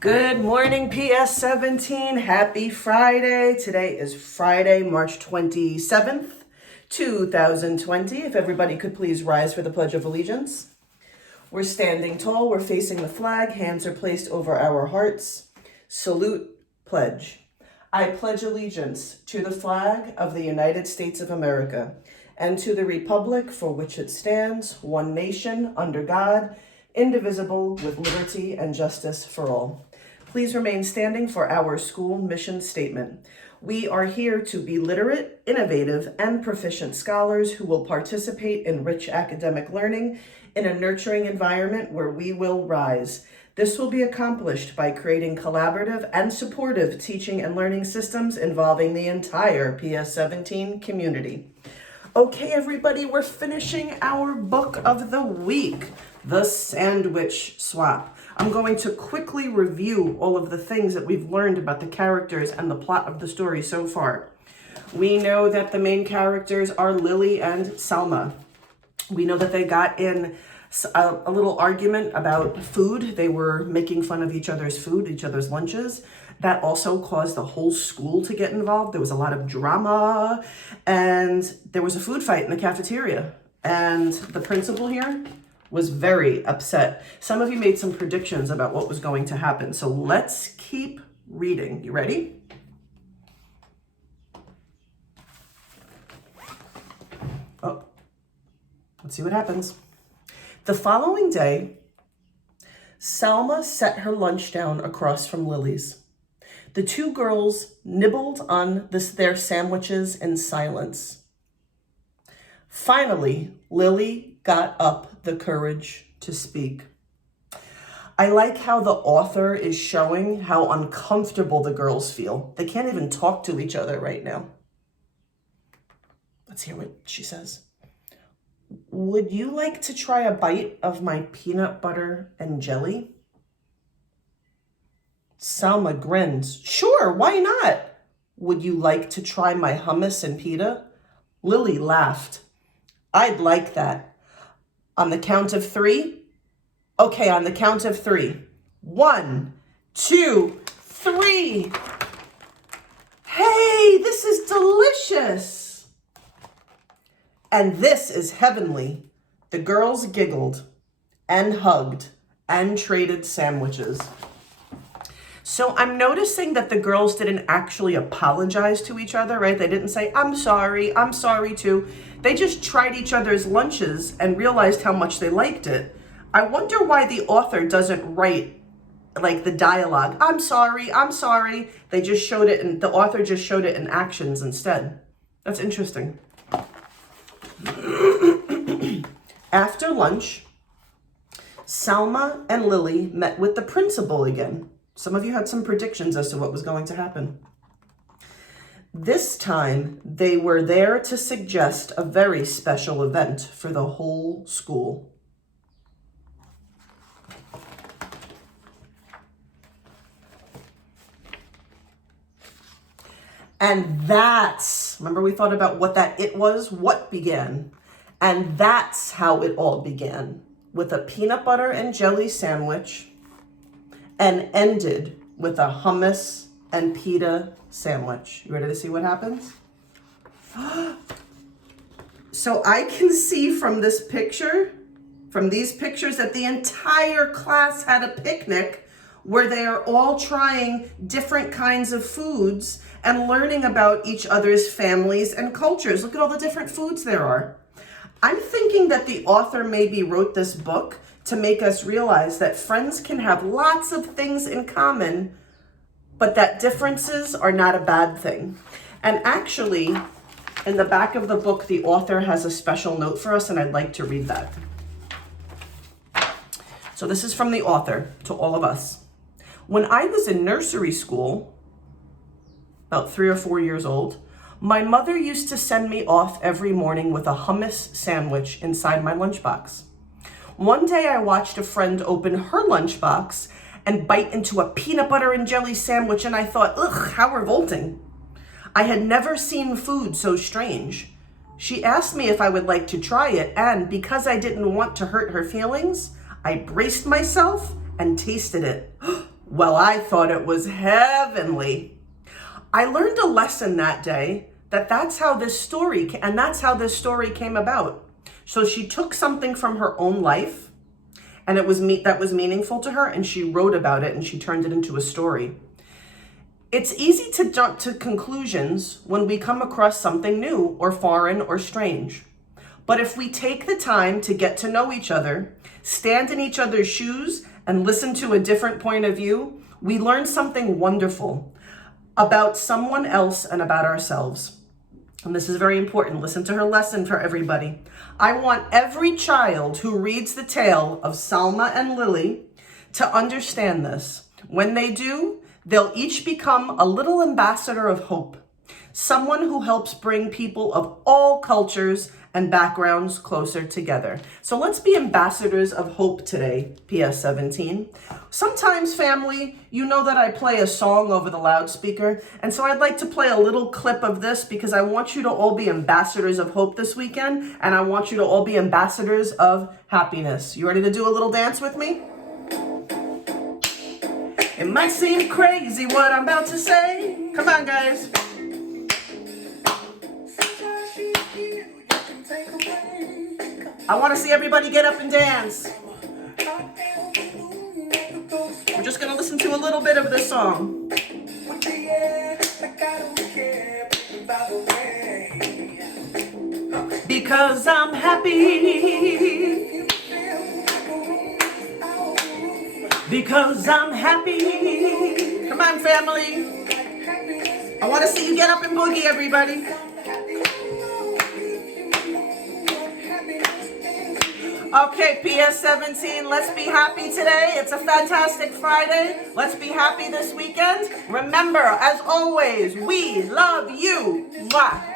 Good morning, PS17. Happy Friday. Today is Friday, March 27th, 2020. If everybody could please rise for the Pledge of Allegiance. We're standing tall. We're facing the flag. Hands are placed over our hearts. Salute, pledge. I pledge allegiance to the flag of the United States of America and to the republic for which it stands, one nation, under God, indivisible, with liberty and justice for all. Please remain standing for our school mission statement. We are here to be literate, innovative, and proficient scholars who will participate in rich academic learning in a nurturing environment where we will rise. This will be accomplished by creating collaborative and supportive teaching and learning systems involving the entire PS17 community. Okay, everybody, we're finishing our book of the week, The Sandwich Swap. I'm going to quickly review all of the things that we've learned about the characters and the plot of the story so far. We know that the main characters are Lily and Selma. We know that they got in a little argument about food. They were making fun of each other's food, each other's lunches. That also caused the whole school to get involved. There was a lot of drama, and there was a food fight in the cafeteria. And the principal here was very upset. Some of you made some predictions about what was going to happen. So let's keep reading. You ready? Oh, let's see what happens. The following day, Selma set her lunch down across from Lily's. The two girls nibbled on their sandwiches in silence. Finally, Lily got up the courage to speak. I like how the author is showing how uncomfortable the girls feel. They can't even talk to each other right now. Let's hear what she says. Would you like to try a bite of my peanut butter and jelly? Selma grins. Sure, why not? Would you like to try my hummus and pita? Lily laughed. I'd like that. On the count of three? Okay, on the count of three. 1, 2, 3. Hey, this is delicious. And this is heavenly. The girls giggled and hugged and traded sandwiches. So I'm noticing that the girls didn't actually apologize to each other, right? They didn't say, I'm sorry too. They just tried each other's lunches and realized how much they liked it. I wonder why the author doesn't write like the dialogue. I'm sorry. They just showed it, and the author just showed it in actions instead. That's interesting. After lunch, Selma and Lily met with the principal again. Some of you had some predictions as to what was going to happen. This time, they were there to suggest a very special event for the whole school. And that's, remember we thought about what that it was, what began. And that's how it all began, with a peanut butter and jelly sandwich, and ended with a hummus and pita sandwich. You ready to see what happens? So I can see from this picture, from these pictures, that the entire class had a picnic where they are all trying different kinds of foods and learning about each other's families and cultures. Look at all the different foods there are. I'm thinking that the author maybe wrote this book to make us realize that friends can have lots of things in common, but that differences are not a bad thing. And actually, in the back of the book, the author has a special note for us, and I'd like to read that. So this is from the author to all of us. When I was in nursery school, about 3 or 4 years old, my mother used to send me off every morning with a hummus sandwich inside my lunchbox. One day I watched a friend open her lunchbox and bite into a peanut butter and jelly sandwich, and I thought, ugh, how revolting. I had never seen food so strange. She asked me if I would like to try it, and because I didn't want to hurt her feelings, I braced myself and tasted it. Well, I thought it was heavenly. I learned a lesson that day that's how this story came about. So she took something from her own life, and it was that was meaningful to her, and she wrote about it and she turned it into a story. It's easy to jump to conclusions when we come across something new or foreign or strange. But if we take the time to get to know each other, stand in each other's shoes, and listen to a different point of view, we learn something wonderful about someone else and about ourselves. And this is very important. Listen to her lesson for everybody. I want every child who reads the tale of Salma and Lily to understand this. When they do, they'll each become a little ambassador of hope, someone who helps bring people of all cultures and backgrounds closer together. So let's be ambassadors of hope today, PS17. Sometimes, family, you know that I play a song over the loudspeaker, and so I'd like to play a little clip of this because I want you to all be ambassadors of hope this weekend, and I want you to all be ambassadors of happiness. You ready to do a little dance with me? It might seem crazy what I'm about to say. Come on, guys. I want to see everybody get up and dance. We're just going to listen to a little bit of this song. Because I'm happy. Because I'm happy. Come on, family. I want to see you get up and boogie, everybody. Okay, PS17, let's be happy today. It's a fantastic Friday. Let's be happy this weekend. Remember, as always, we love you. Mwah.